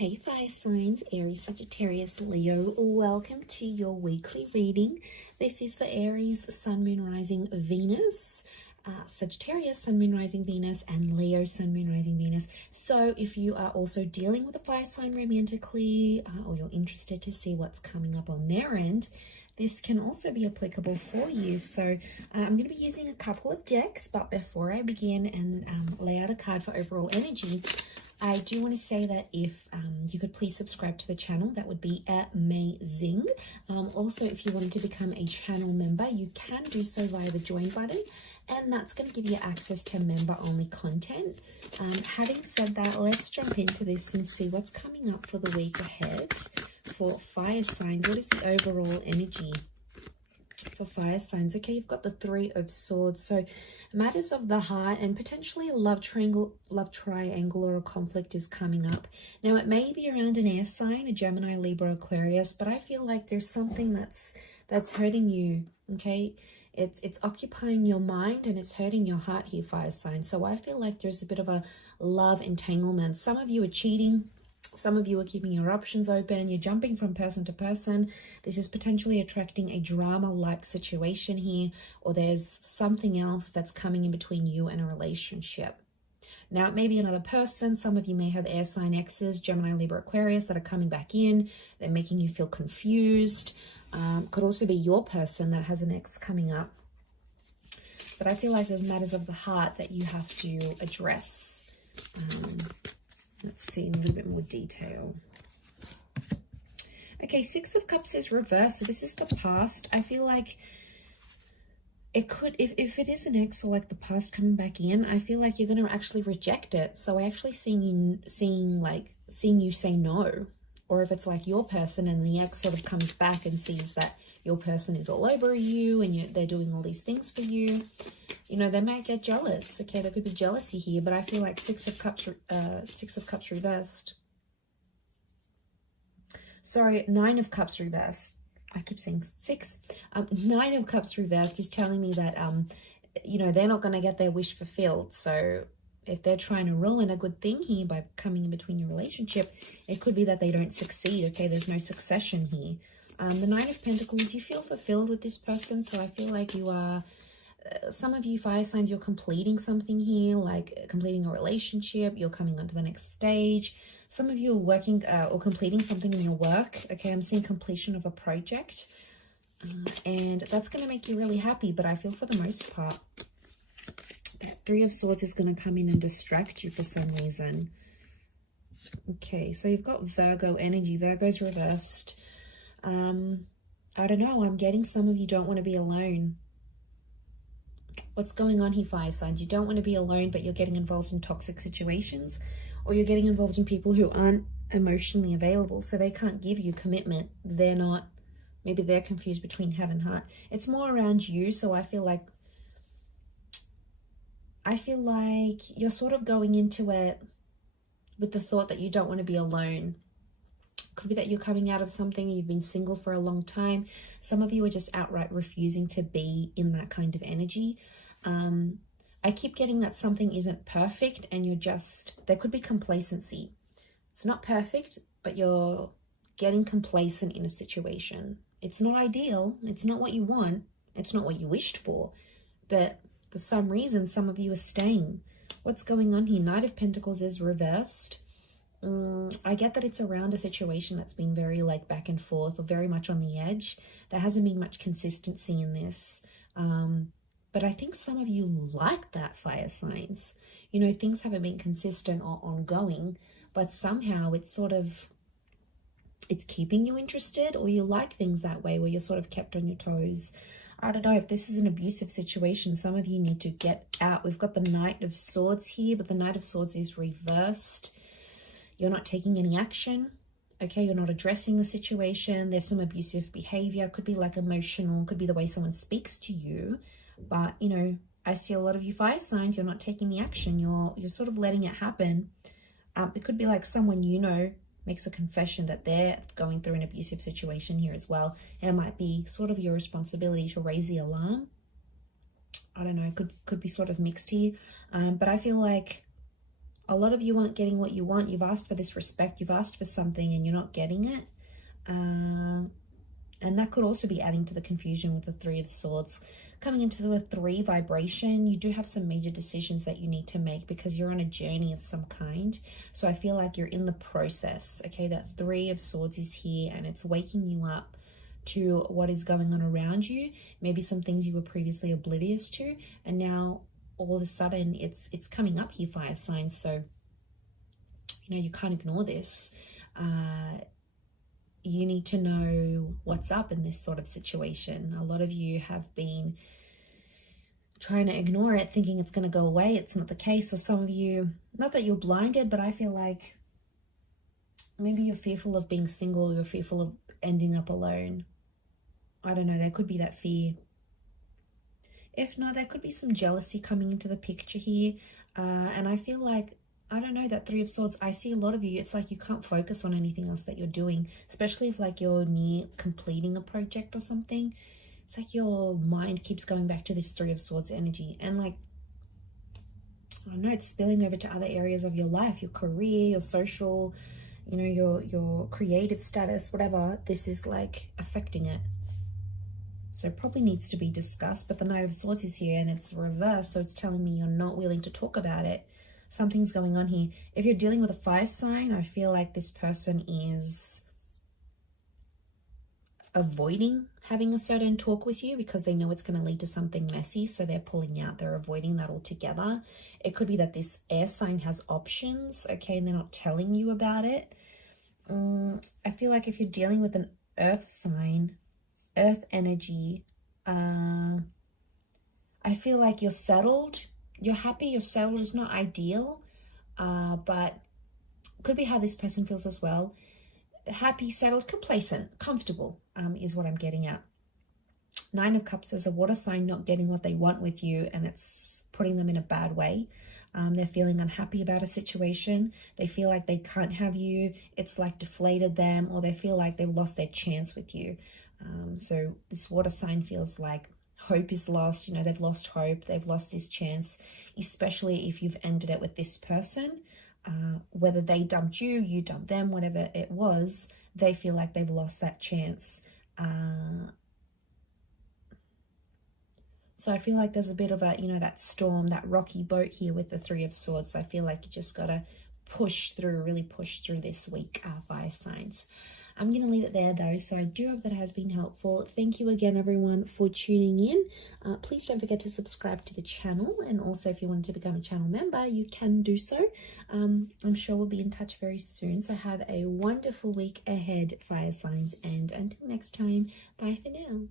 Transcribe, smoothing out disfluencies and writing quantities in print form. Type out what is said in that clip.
Hey fire signs, Aries, Sagittarius, Leo, welcome to your weekly reading. This is for Aries, Sun, Moon, Rising, Venus, Sagittarius, Sun, Moon, Rising, Venus, and Leo, Sun, Moon, Rising, Venus. So if you are also dealing with a fire sign romantically, or you're interested to see what's coming up on their end, this can also be applicable for you. So I'm going to be using a couple of decks, but before I begin and lay out a card for overall energy, I do want to say that if you could please subscribe to the channel, that would be amazing. Also, if you wanted to become a channel member, you can do so via the join button, and that's going to give you access to member-only content. Having said that, let's jump into this and see what's coming up for the week ahead for fire signs. What is the overall energy for fire signs? Okay, you've got the Three of Swords, so matters of the heart and potentially a love triangle or a conflict is coming up. Now it may be around an air sign, a Gemini, Libra, Aquarius, but I feel like there's something that's hurting you. Okay, it's occupying your mind and it's hurting your heart here, fire sign. So I feel like there's a bit of a love entanglement. Some of you are cheating. Some of you are keeping your options open. You're jumping from person to person. This is potentially attracting a drama-like situation here, or there's something else that's coming in between you and a relationship. Now, it may be another person. Some of you may have air sign exes, Gemini, Libra, Aquarius, that are coming back in. They're making you feel confused. Could also be your person that has an ex coming up. But I feel like there's matters of the heart that you have to address. Let's see in a little bit more detail. Okay, Six of Cups is reversed. So this is the past. I feel like it could, if it is an ex or like the past coming back in, I feel like you're going to actually reject it. So I actually seeing you say no. Or if it's like your person and the ex sort of comes back and sees that your person is all over you and they're doing all these things for you, you know, they might get jealous. Okay, there could be jealousy here, but I feel like Six of Cups reversed. Sorry, Nine of Cups reversed. I keep saying six. Nine of Cups reversed is telling me that, you know, they're not going to get their wish fulfilled. So if they're trying to ruin a good thing here by coming in between your relationship, it could be that they don't succeed. Okay, there's no succession here. The Nine of Pentacles, you feel fulfilled with this person. So I feel like you are, some of you fire signs, you're completing something here, like completing a relationship. You're coming on to the next stage. Some of you are working or completing something in your work. Okay, I'm seeing completion of a project. And that's going to make you really happy. But I feel for the most part, that Three of Swords is going to come in and distract you for some reason. Okay, so you've got Virgo energy. Virgo's reversed. I don't know. I'm getting some of you don't want to be alone. What's going on here, fire signs? You don't want to be alone, but you're getting involved in toxic situations, or you're getting involved in people who aren't emotionally available, so they can't give you commitment. They're not, maybe they're confused between head and heart. It's more around you, so I feel like you're sort of going into it with the thought that you don't want to be alone. Could be that you're coming out of something, you've been single for a long time. Some of you are just outright refusing to be in that kind of energy. I keep getting that something isn't perfect and you're just, there could be complacency. It's not perfect, but you're getting complacent in a situation. It's not ideal. It's not what you want. It's not what you wished for. But for some reason, some of you are staying. What's going on here? Knight of Pentacles is reversed. I get that it's around a situation that's been very like back and forth or very much on the edge. There hasn't been much consistency in this. But I think some of you like that, fire signs. You know, things haven't been consistent or ongoing, but somehow it's sort of, it's keeping you interested, or you like things that way where you're sort of kept on your toes. I don't know if this is an abusive situation. Some of you need to get out. We've got the Knight of Swords here, but the Knight of Swords is reversed. You're not taking any action. Okay, you're not addressing the situation. There's some abusive behavior. Could be like emotional. Could be the way someone speaks to you. But, you know, I see a lot of you fire signs. You're not taking the action. You're sort of letting it happen. It could be like someone you know makes a confession that they're going through an abusive situation here as well. And it might be sort of your responsibility to raise the alarm. I don't know. Could be sort of mixed here. But I feel like A lot of you aren't getting what you want. You've asked for this respect. You've asked for something and you're not getting it. And that could also be adding to the confusion with the Three of Swords. Coming into the 3 vibration, you do have some major decisions that you need to make because you're on a journey of some kind. So I feel like you're in the process, okay? That 3 of Swords is here and it's waking you up to what is going on around you. Maybe some things you were previously oblivious to, and now all of a sudden it's coming up here, fire signs. So, you know, you can't ignore this. You need to know what's up in this sort of situation. A lot of you have been trying to ignore it, thinking it's going to go away. It's not the case. Or some of you, not that you're blinded, but I feel like maybe you're fearful of being single. You're fearful of ending up alone. I don't know. There could be that fear. If not, there could be some jealousy coming into the picture here. And I feel like, I don't know, that 3 of Swords, I see a lot of you, it's like you can't focus on anything else that you're doing, especially if like you're near completing a project or something. It's like your mind keeps going back to this 3 of Swords energy. And like, I don't know, it's spilling over to other areas of your life, your career, your social, you know, your creative status, whatever. This is like affecting it. So it probably needs to be discussed, but the Knight of Swords is here and it's reversed. So it's telling me you're not willing to talk about it. Something's going on here. If you're dealing with a fire sign, I feel like this person is avoiding having a certain talk with you because they know it's going to lead to something messy. So they're pulling out. They're avoiding that altogether. It could be that this air sign has options, okay, and they're not telling you about it. I feel like if you're dealing with an earth sign, earth energy, I feel like you're settled. You're happy, you're settled. It's not ideal, but could be how this person feels as well. Happy, settled, complacent, comfortable is what I'm getting at. 9 of Cups is a water sign not getting what they want with you, and it's putting them in a bad way. They're feeling unhappy about a situation. They feel like they can't have you. It's like deflated them, or they feel like they've lost their chance with you. So this water sign feels like hope is lost. You know, they've lost hope. They've lost this chance, especially if you've ended it with this person. Whether they dumped you, you dumped them, whatever it was, they feel like they've lost that chance. So I feel like there's a bit of a, you know, that storm, that rocky boat here with the 3 of Swords. So I feel like you just got to push through, really push through this week, fire signs. I'm going to leave it there though, so I do hope that has been helpful. Thank you again, everyone, for tuning in. Please don't forget to subscribe to the channel, and also if you wanted to become a channel member, you can do so. I'm sure we'll be in touch very soon, so have a wonderful week ahead, fire signs, and until next time, bye for now.